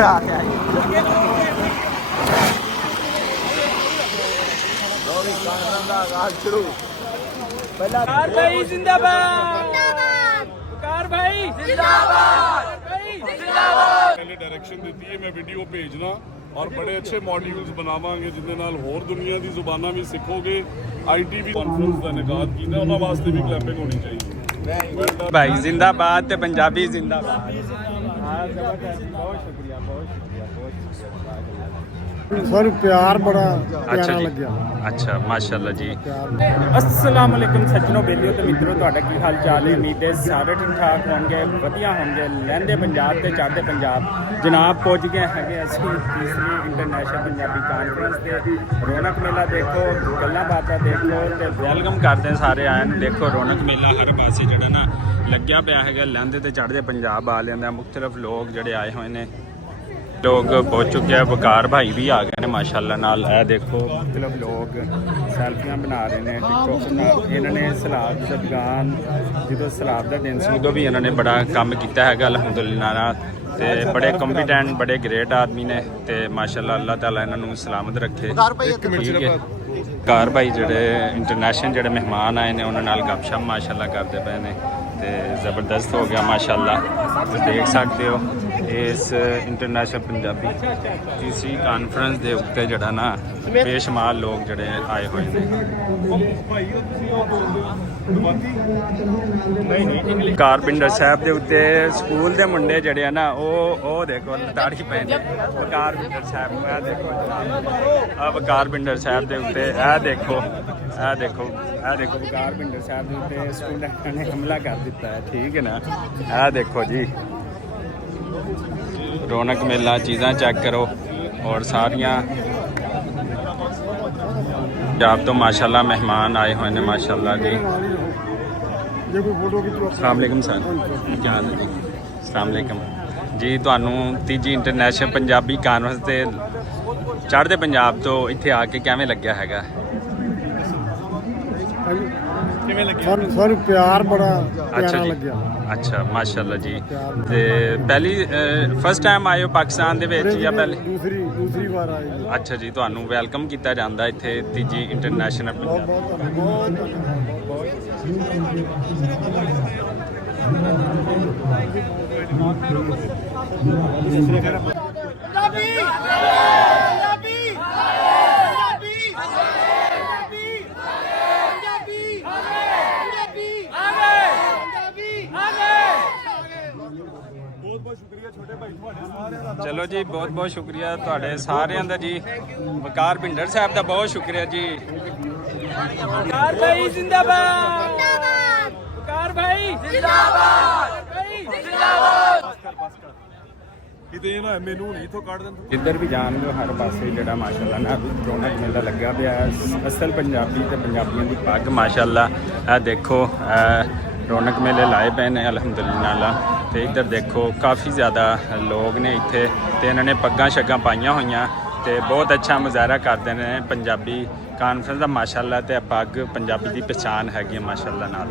ਕਰਾ ਕੇ ਆਈ ਲੋਰੀ ਕਾਰਨ ਦਾ ਆਗਾਜ਼ ਸ਼ੁਰੂ ਪਹਿਲਾ ਕਾਰ ਭਾਈ ਜ਼ਿੰਦਾਬਾਦ ਕਾਰ ਭਾਈ ਜ਼ਿੰਦਾਬਾਦ ਜ਼ਿੰਦਾਬਾਦ पहले डायरेक्शन दी है मैं वीडियो भेजना और बड़े अच्छे मॉड्यूल्स बनावांगे जिनके नाल होर दुनिया दी जुबाना भी सिखोगे ITV कॉन्फ्रेंस का इनेकाद कीता उन्हां वास्ते भी क्लैपिंग होनी चाहिए भाई जिंदाबाद ते पंजाबी जिंदाबाद हाँ जबरदस्त बहुत शुक्रिया ਸਾਨੂੰ ਪਿਆਰ ਬੜਾ अच्छा ਪਿਆਰਾ जी ਲੱਗਿਆ अच्छा माशाल्लाह जी अस्सलाम वालेकुम सज्जनों बेलियो ਤੇ ਮਿੱਤਰੋ ਤੁਹਾਡਾ ਕੀ ਹਾਲ ਚਾਲ ਹੈ ਉਮੀਦ ਹੈ ਸਾਰੇ ਠੀਕ ਠਾਕ ਹੋਣਗੇ ਵਧੀਆ ਹੋਣਗੇ ਲਹਿੰਦੇ ਪੰਜਾਬ ਤੇ ਚੜ੍ਹਦੇ ਪੰਜਾਬ ਜਨਾਬ ਪਹੁੰਚ ਗਏ ਹੈਗੇ ਅਸੀਂ ਤੀਸਰੀ ਇੰਟਰਨੈਸ਼ਨਲ ਪੰਜਾਬੀ ਕਾਨਫਰੰਸ ਤੇ ਰੌਣਕ ਮੇਲਾ ਦੇਖੋ ਗੱਲਾਂ ਬਾਤਾਂ ਦੇਖੋ ਤੇ ਵੈਲਕਮ ਕਰਦੇ ਹਾਂ ਸਾਰੇ ਆਇਆਂ ਨੂੰ ਦੇਖੋ ਰੌਣਕ ਮੇਲਾ ਹਰ ਪਾਸੇ ਜਿਹੜਾ ਨਾ ਲੱਗਿਆ ਪਿਆ ਹੈਗਾ ਲਹਿੰਦੇ ਤੇ ਚੜ੍ਹਦੇ ਪੰਜਾਬ ਵਾਲਿਆਂ ਦਾ ਮੁxtਲਫ ਲੋਕ ਜਿਹੜੇ ਆਏ ਹੋਏ ਨੇ लोग पहुँच चुके हैं वकार भाई भी आ गए हैं माशाल्लाह नाल ए देखो मुख्तलिफ लोग सैल्फियां बना रहे हैं टिकटॉक बना इन्होंने सलाद दा दुकान जो सलाद का दिन से उदों भी इन्होंने बड़ा काम किया है अलहमदुलिल्लाह ते बड़े कंपीटेंट बड़े ग्रेट आदमी ने ते माशाल्लाह अल्लाह ताला इन्होंने सलामत रखे ठीक है कार भाई जोड़े इंटरनेशनल जोड़े मेहमान आए ने उन्होंने गपशप माशाल्लाह करते पे ने ते ज़बरदस्त हो गया माशाल्लाह तुम देख सकते हो इस इंटरनेशनल पंजाबी तीसरी कानफ्रेंस के उत्ते जड़ा ना बेशुमार लोग जड़े आए हुए हैं कारपिंटर साहब के उत्ते स्कूल के मुंडे जड़े हैं ना वो देखो दाढ़ी पैने कारपिंटर साहब मैं देखो अब कारपिंटर साहब के उत्ते देखो कारपिंटर साहब के उत्ते स्टूडेंट ने हमला कर दिता है ठीक है ना देखो जी रौनक मेला चीज़ां चेक करो और सारियां पंजाब तो माशाल्लाह मेहमान आए हुए हैं माशाल्लाह जी अस्सलाम वालेकुम सर क्या हाल है जी अस्सलाम वालेकुम जी तुहानू तीजी इंटरनेशनल पंजाबी कानफ्रेंस ते चढ़दे पंजाब तो इत्थे आके किवें लग्या हैगा ਸਾਨੂੰ ਪਿਆਰ ਬੜਾ अच्छा ਪਿਆਰਾ जी ਲੱਗਿਆ अच्छा माशाल्लाह जी ते पहली फर्स्ट टाइम आए हो पाकिस्तान दे विच या पहले ਦੂਸਰੀ ਵਾਰ ਆਏ ਜੀ। अच्छा जी ਤੁਹਾਨੂੰ ਵੈਲਕਮ ਕੀਤਾ ਜਾਂਦਾ ਇੱਥੇ ਤੀਜੀ ਇੰਟਰਨੈਸ਼ਨਲ ਬਹੁਤ ਬਹੁਤ चलो जी बहुत बहुत शुक्रिया ਤੁਹਾਡੇ ਸਾਰਿਆਂ ਦਾ ਜੀ ਵਕਾਰ ਭਿੰਡਰ ਸਾਹਿਬ ਦਾ ਬਹੁਤ ਸ਼ੁਕਰੀਆ ਜੀ ਵਕਾਰ ਭਾਈ ਜ਼ਿੰਦਾਬਾਦ ਵਕਾਰ ਭਾਈ ਜ਼ਿੰਦਾਬਾਦ ਕਿਤੇ ਨਾ ਮੈਨੂੰ ਨਹੀਂ ਇਥੋਂ ਕੱਢ ਦੇਣ ਜਿੱਧਰ ਵੀ ਜਾਣਗੇ ਹਰ ਪਾਸੇ ਜਿਹੜਾ ਮਾਸ਼ਾਅੱਲਾ ਨਾ ਰੌਣਕ ਮੇਲਾ ਲੱਗਿਆ ਪਿਆ ਅਸਲ ਪੰਜਾਬੀ ਤੇ ਪੰਜਾਬੀਆਂ ਦੀ ਪੱਗ ਮਾਸ਼ਾਅੱਲਾ ਇਹ ਦੇਖੋ रौनक मेले लाए पे ने अलहमदुलिल्लाह तो इधर देखो काफ़ी ज़्यादा लोग ने इत्थे ते इन्होंने पग्गां शग्गां पाइयां होइयां ते बहुत अच्छा मुजाहरा करते हैं पंजाबी कानफ्रेंस का माशाल्लाह ते पग पंजाबी की पहचान हैगी माशाल्लाह नाल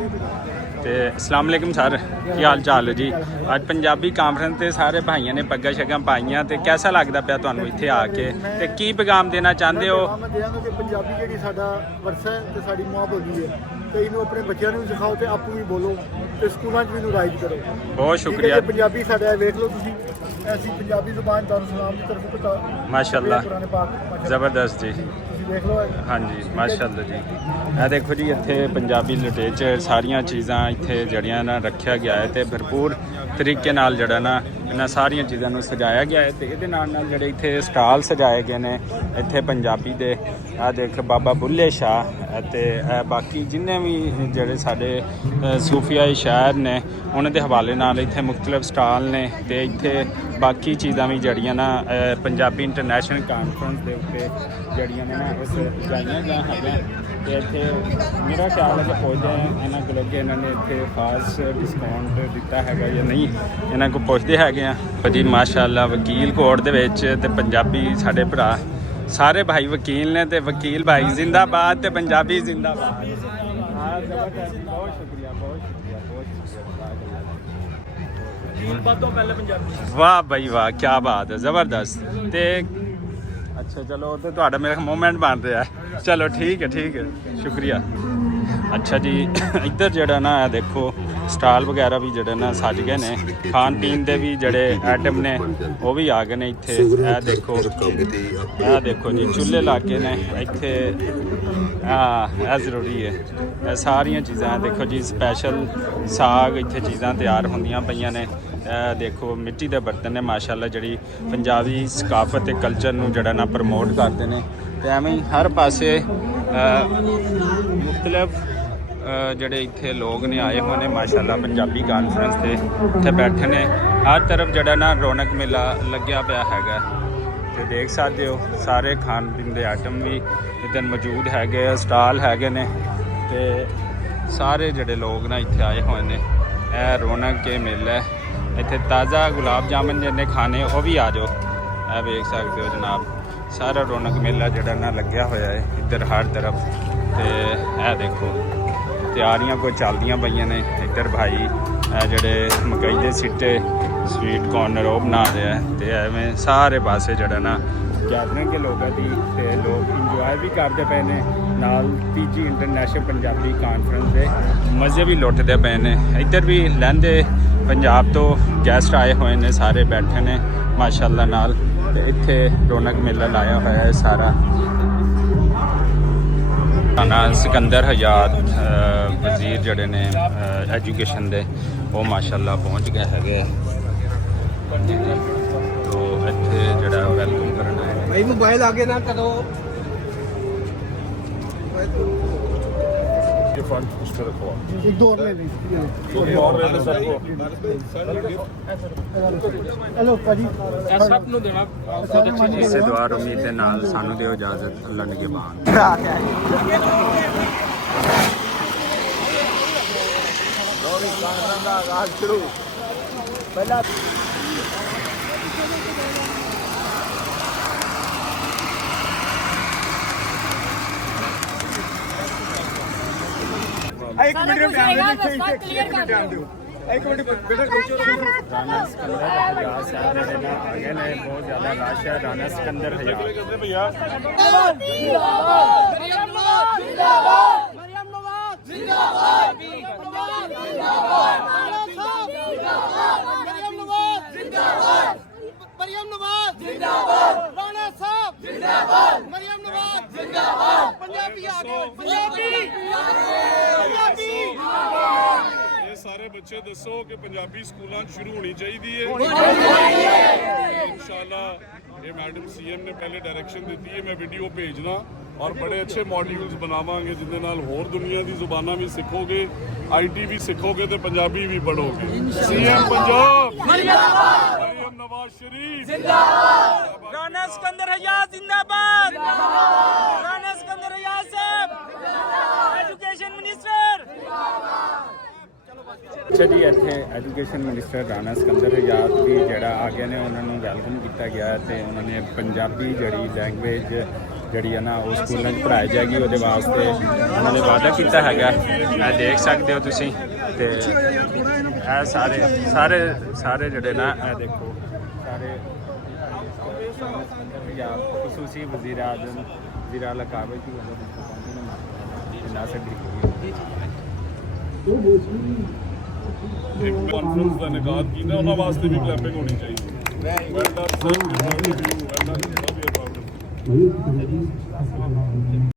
ते अस्सलाम वालेकुम सर की हाल चाल है जी अज पंजाबी कानफ्रेंस ते सारे भाइयों ने पग्गां शग्गां पाइयां ते कैसा लगता पिया तुहानू इत्थे आके ते की पैगाम देना चाहते हो ਮੈਂ ਦੇਵਾਂਗਾ ਕਿ ਪੰਜਾਬੀ ਜਿਹੜੀ ਸਾਡਾ ਵਰਸਾ ਹੈ ਤੇ ਸਾਡੀ ਮਾਂ ਬੋਲੀ ਹੈ ਤੇ ਇਹਨੂੰ ਆਪਣੇ ਬੱਚਿਆਂ ਨੂੰ ਵੀ ਸਿਖਾਓ ਤੇ ਆਪੂ ਵੀ ਬੋਲੋ ਤੇ ਸਕੂਲਾਂ 'ਚ ਵੀ ਇਹਨੂੰ ਰਾਈਜ਼ ਕਰੋ बहुत शुक्रिया ਪੰਜਾਬੀ ਸਾਡਾ ਵੇਖ ਲਓ ਤੁਸੀਂ ਐਸੀ ਪੰਜਾਬੀ ਜ਼ੁਬਾਨ ਦਾਰ ਸਲਾਮ ਦੀ ਤਰਫ ਤੋਂ माशाल्लाह ਕੁਰਾਨ ਪਾਕ ज़बरदस्त जी ਤੁਸੀਂ ਦੇਖ ਲਓ हाँ जी माशाल्लाह जी ਇਹ ਦੇਖੋ ਜੀ ਇੱਥੇ ਪੰਜਾਬੀ ਲਿਟਰੇਚਰ ਸਾਰੀਆਂ ਚੀਜ਼ਾਂ ਇੱਥੇ ਜਿਹੜੀਆਂ ਨਾ ਰੱਖਿਆ ਗਿਆ ਹੈ ਤੇ ਭਰਪੂਰ ਤਰੀਕੇ ਨਾਲ ਜਿਹੜਾ ਨਾ ਇਹਨਾਂ ਸਾਰੀਆਂ ਚੀਜ਼ਾਂ ਨੂੰ ਸਜਾਇਆ ਗਿਆ ਹੈ ਤੇ ਇਹਦੇ ਨਾਲ ਨਾਲ ਜਿਹੜੇ ਇੱਥੇ ਸਟਾਲ ਸਜਾਏ ਗਏ ਨੇ ਇੱਥੇ ਪੰਜਾਬੀ ਦੇ ਆ ਦੇਖ ਬਾਬਾ ਬੁੱਲੇ ਸ਼ਾਹ ਅਤੇ ਬਾਕੀ ਜਿੰਨੇ ਵੀ ਜਿਹੜੇ ਸਾਡੇ ਸੂਫੀਆਈ ਸ਼ਾਇਰ ਨੇ ਉਹਨਾਂ ਦੇ ਹਵਾਲੇ ਨਾਲ ਇੱਥੇ ਮੁxtਲਫ ਸਟਾਲ ਨੇ ਤੇ ਇੱਥੇ ਬਾਕੀ ਚੀਜ਼ਾਂ ਵੀ ਜਿਹੜੀਆਂ ਨਾ ਪੰਜਾਬੀ ਇੰਟਰਨੈਸ਼ਨਲ ਕਾਨਫਰੰਸ ਦੇ ਉੱਤੇ ਜਿਹੜੀਆਂ ਨੇ ਨਾ ਉਸ ਜਾਈਆਂ ਜਾਂ ਹੈਗੀਆਂ ਤੇ ਇੱਥੇ ਮੇਰਾ ਖਿਆਲ ਹੈ ਕਿ ਪਹੁੰਚਦੇ ਇਹਨਾਂ ਕੋਲ ਅੱਗੇ ਇਹਨਾਂ ਨੇ ਇੱਥੇ ਖਾਸ ਡਿਸਕਾਊਂਟ ਦਿੱਤਾ ਹੈਗਾ ਜਾਂ ਨਹੀਂ ਇਹਨਾਂ ਕੋਲ ਪੁੱਛਦੇ ਹੈਗੇ ਆ ਜੀ ਮਾਸ਼ਾਅੱਲਾ ਵਕੀਲ ਕੋਟ ਦੇ ਵਿੱਚ ਤੇ ਪੰਜਾਬੀ ਸਾਡੇ ਭਰਾ ਸਾਰੇ ਭਾਈ ਵਕੀਲ ਨੇ ਤੇ ਵਕੀਲ ਭਾਈ ਜ਼ਿੰਦਾਬਾਦ ਤੇ ਪੰਜਾਬੀ ਜ਼ਿੰਦਾਬਾਦ ਹਾਂ ਜ਼ਬਰਦਸਤ ਬਹੁਤ ਸ਼ੁਕਰੀਆ ਵੱਧ ਤੋਂ ਪਹਿਲੇ ਪੰਜਾਬੀ। ਵਾਹ ਬਾਈ ਵਾਹ, ਕੀ ਬਾਤ ਹੈ, ਜ਼ਬਰਦਸਤ। ਤੇ ਅੱਛਾ ਚਲੋ, ਤੇ ਤੁਹਾਡਾ ਮੇਰੇ ਮੂਵਮੈਂਟ ਬਣ ਰਿਹਾ ਹੈ। ਚਲੋ ਠੀਕ ਹੈ, ਸ਼ੁਕਰੀਆ। ਅੱਛਾ ਜੀ, ਇੱਧਰ ਜਿਹੜਾ ਨਾ ਇਹ ਦੇਖੋ ਸਟਾਲ ਵਗੈਰਾ ਵੀ ਜਿਹੜੇ ਨਾ ਸੱਜ ਗਏ ਨੇ, ਖਾਣ ਪੀਣ ਦੇ ਵੀ ਜਿਹੜੇ ਆਈਟਮ ਨੇ ਉਹ ਵੀ ਆ ਗਏ ਨੇ ਇੱਥੇ। ਇਹ ਦੇਖੋ ਜੀ, ਚੁੱਲ੍ਹੇ ਲਾਗੇ ਨੇ ਇੱਥੇ। ਇਹ ਜ਼ਰੂਰੀ ਹੈ, ਇਹ ਸਾਰੀਆਂ ਚੀਜ਼ਾਂ ਦੇਖੋ ਜੀ, ਸਪੈਸ਼ਲ ਸਾਗ ਇੱਥੇ ਚੀਜ਼ਾਂ ਤਿਆਰ ਹੁੰਦੀਆਂ ਪਈਆਂ ਨੇ। ਇਹ ਦੇਖੋ ਮਿੱਟੀ ਦੇ ਬਰਤਨ ਨੇ ਮਾਸ਼ਾਅੱਲਾ, ਜਿਹੜੀ ਪੰਜਾਬੀ ਸਕਾਫਤ ਤੇ ਕਲਚਰ ਨੂੰ ਜਿਹੜਾ ਨਾ ਪ੍ਰਮੋਟ ਕਰਦੇ ਨੇ। ਤੇ ਐਵੇਂ ਹੀ ਹਰ ਪਾਸੇ ਮੁਖਤਲਿਫ ਜਿਹੜੇ ਇੱਥੇ ਲੋਕ ਨੇ ਆਏ ਹੋਏ ਨੇ ਮਾਸ਼ਾਅੱਲਾ, ਪੰਜਾਬੀ ਕਾਨਫਰੰਸ ਤੇ ਇੱਥੇ ਬੈਠੇ ਨੇ। ਹਰ ਤਰਫ ਜਿਹੜਾ ਨਾ ਰੌਣਕ ਮੇਲਾ ਲੱਗਿਆ ਪਿਆ ਹੈਗਾ। ਤੇ ਦੇਖ ਸਕਦੇ ਹੋ ਸਾਰੇ ਖਾਣ ਪੀਣ ਦੇ ਆਈਟਮ ਵੀ ਇੱਥੇ ਮੌਜੂਦ ਹੈਗੇ ਆ, ਸਟਾਲ ਹੈਗੇ ਨੇ। ਤੇ ਸਾਰੇ ਜਿਹੜੇ ਲੋਕ ਨਾ ਇੱਥੇ ਆਏ ਹੋਏ ਨੇ। ਇਹ ਰੌਣਕ ਕੇ ਮੇਲਾ ਹੈ। ਇੱਥੇ ਤਾਜ਼ਾ ਗੁਲਾਬ ਜਾਮਨ ਜਿਹਨੇ ਖਾਣੇ ਉਹ ਵੀ ਆ ਜਾਓ। ਇਹ ਵੇਖ ਸਕਦੇ ਹੋ ਜਨਾਬ, ਸਾਰਾ ਰੌਣਕ ਮੇਲਾ ਜਿਹੜਾ ਨਾ ਲੱਗਿਆ ਹੋਇਆ ਹੈ ਇੱਧਰ ਹਰ ਤਰਫ। ਤੇ ਇਹ ਦੇਖੋ ਤਿਆਰੀਆਂ ਕੋਈ ਚੱਲਦੀਆਂ ਪਈਆਂ ਨੇ। ਇੱਧਰ ਭਾਈ ਜਿਹੜੇ ਮਕਈ ਦੇ ਸਿੱਟੇ ਸਵੀਟ ਕਾਰਨਰ ਉਹ ਬਣਾ ਰਿਹਾ ਹੈ। ਤੇ ਐਵੇਂ ਸਾਰੇ ਪਾਸੇ ਜਿਹੜਾ ਨਾ ਗੈਦਰਿੰਗ ਕੇ ਲੋਕਾਂ ਦੀ, ਤੇ ਲੋਕ ਇੰਜੋਏ ਵੀ ਕਰਦੇ ਪਏ ਨੇ ਨਾਲ। ਤੀਜੀ ਇੰਟਰਨੈਸ਼ਨਲ ਪੰਜਾਬੀ ਕਾਨਫਰੰਸ ਦੇ ਮਜ਼ੇ ਵੀ ਲੁੱਟਦੇ ਪਏ ਨੇ। ਇੱਧਰ ਵੀ ਲਹਿੰਦੇ ਪੰਜਾਬ ਤੋਂ ਗੈਸਟ ਆਏ ਹੋਏ ਨੇ, ਸਾਰੇ ਬੈਠੇ ਨੇ ਮਾਸ਼ਾਅੱਲਾ ਨਾਲ। ਤੇ ਇੱਥੇ ਰੌਣਕ ਮੇਲਾ ਲਾਇਆ ਹੋਇਆ ਹੈ ਸਾਰਾ। ਰਾਣਾ ਸਿਕੰਦਰ ਹਯਾਤ ਵਜ਼ੀਰ ਜਿਹੜੇ ਨੇ ਐਜੂਕੇਸ਼ਨ ਦੇ, ਉਹ ਮਾਸ਼ਾਅੱਲਾ ਪਹੁੰਚ ਗਏ ਹੈਗੇ। ਤੋ ਇੱਥੇ ਜਿਹੜਾ ਵੈਲਕਮ ਕਰਨ ਆਏ ਭਾਈ ਮੋਬਾਈਲ ਆਗੇ ਨਾ ਕਰੋ। ये फ्रंट उस पे रखो आप। एक दो और ले लें। और रहने सबको हेलो भाजी, ਇਹ ਸਭ ਨੂੰ ਦੇਣਾ ਬਹੁਤ ਅੱਛੀ ਚੀਜ਼। ਇਸੇ ਦੁਆ ਉਮੀਦ ਦੇ ਨਾਲ ਸਾਨੂੰ ਦਿਓ ਇਜਾਜ਼ਤ। ਅੱਲਾ ਨਿਗਹਿਬਾਨ। ਲੋਰੀ ਕਾਨਫਰੰਸ ਦਾ ਆਗਾਜ਼ ਸ਼ੁਰੂ। ਪਹਿਲਾ ਇੱਕ ਮਿੰਟ ਧਿਆਨ ਦਿਓ। ਇੱਕ ਮਿੰਟ ਬੇਟਾ ਰਾਣਾ ਸਿਕੰਦਰ ਹਯਾਤ ਸਾਹਿਬ ਜਿਹੜੇ ਨਾ ਆ ਗਏ ਨੇ। ਬਹੁਤ ਜ਼ਿਆਦਾ ਰਸ਼ ਹੈ। ਰਾਣਾ ਸਿਕੰਦਰ ਹਯਾਤ भैया मरियम नवाज जिंदाबाद, राणा साहब जिंदाबाद, मरियम नवाज जिंदाबाद, पंजाबी आगे, पंजाबी ਇਹ ਸਾਰੇ ਬੱਚੇ ਦੱਸੋ ਕਿ ਪੰਜਾਬੀ ਸਕੂਲਾਂ 'ਚ ਸ਼ੁਰੂ ਹੋਣੀ ਚਾਹੀਦੀ ਹੈ। ਇਨਸ਼ਾਅੱਲਾ ਇਹ ਮੈਡਮ ਸੀਐਮ ਨੇ ਪਹਿਲੇ ਡਾਇਰੈਕਸ਼ਨ ਦਿੱਤੀ ਹੈ। ਮੈਂ ਵੀਡੀਓ ਭੇਜਣਾ ਔਰ ਬੜੇ ਅੱਛੇ ਮੋਡਿਊਲਸ ਬਣਾਵਾਂਗੇ ਜਿਹਦੇ ਨਾਲ ਹੋਰ ਦੁਨੀਆ ਦੀ ਜ਼ੁਬਾਨਾਂ ਵੀ ਸਿੱਖੋਗੇ, ਆਈਟੀ ਵੀ ਸਿੱਖੋਗੇ ਤੇ ਪੰਜਾਬੀ ਵੀ ਪੜ੍ਹੋਗੇ। ਸੀਐਮ ਪੰਜਾਬ ਮਰੀਮ ਨਵਾਜ਼ ਸ਼ਰੀਫ ਜਿੰਦਾਬਾਦ। ਰਾਣਾ ਸਿਕੰਦਰ ਹਯਾਤ ਜ਼ਿੰਦਾਬਾਦ। ਰਾਣਾ ਸਿਕੰਦਰ ਹਯਾਤ ਸਾਹਿਬ ਐਜੂਕੇਸ਼ਨ ਮਿਨਿਸਟਰ। ਅੱਛਾ ਜੀ, ਇੱਥੇ ਐਜੂਕੇਸ਼ਨ ਮਿਨਿਸਟਰ ਰਾਣਾ ਸਿਕੰਦਰ ਹਯਾਤ ਵੀ ਜਿਹੜਾ ਆ ਗਏ ਨੇ, ਉਹਨਾਂ ਨੂੰ ਵੈਲਕਮ ਕੀਤਾ ਗਿਆ। ਤੇ ਉਹਨਾਂ ਨੇ ਪੰਜਾਬੀ ਜਿਹੜੀ ਲੈਂਗੁਏਜ ਜਿਹੜੀ ਹੈ ਨਾ ਉਹ ਸਕੂਲਾਂ 'ਚ ਪੜ੍ਹਾਈ ਜਾਏਗੀ, ਉਹਦੇ ਵਾਸਤੇ ਉਹਨਾਂ ਨੇ ਵਾਅਦਾ ਕੀਤਾ ਹੈਗਾ। ਇਹ ਦੇਖ ਸਕਦੇ ਹੋ ਤੁਸੀਂ। ਤੇ ਇਹ ਸਾਰੇ ਜਿਹੜੇ ਨਾ ਇਹ ਦੇਖੋ ਸਾਰੇ ਖਸੂਸੀ ਵਜ਼ੀਰ ਆਜ਼ਮ ਵਜ਼ੀਰ ਆਲਾ ਕਾਬਲ की वजह से पहुंचे ना सकती। ਇੱਕ ਕਾਨਫਰੰਸ ਦਾ ਇਨਕਾਦ ਕੀਤਾ, ਉਹਨਾਂ ਵਾਸਤੇ ਵੀ ਕਲੈਪਿੰਗ ਹੋਣੀ ਚਾਹੀਦੀ ਹੈ। Well done sir, well done.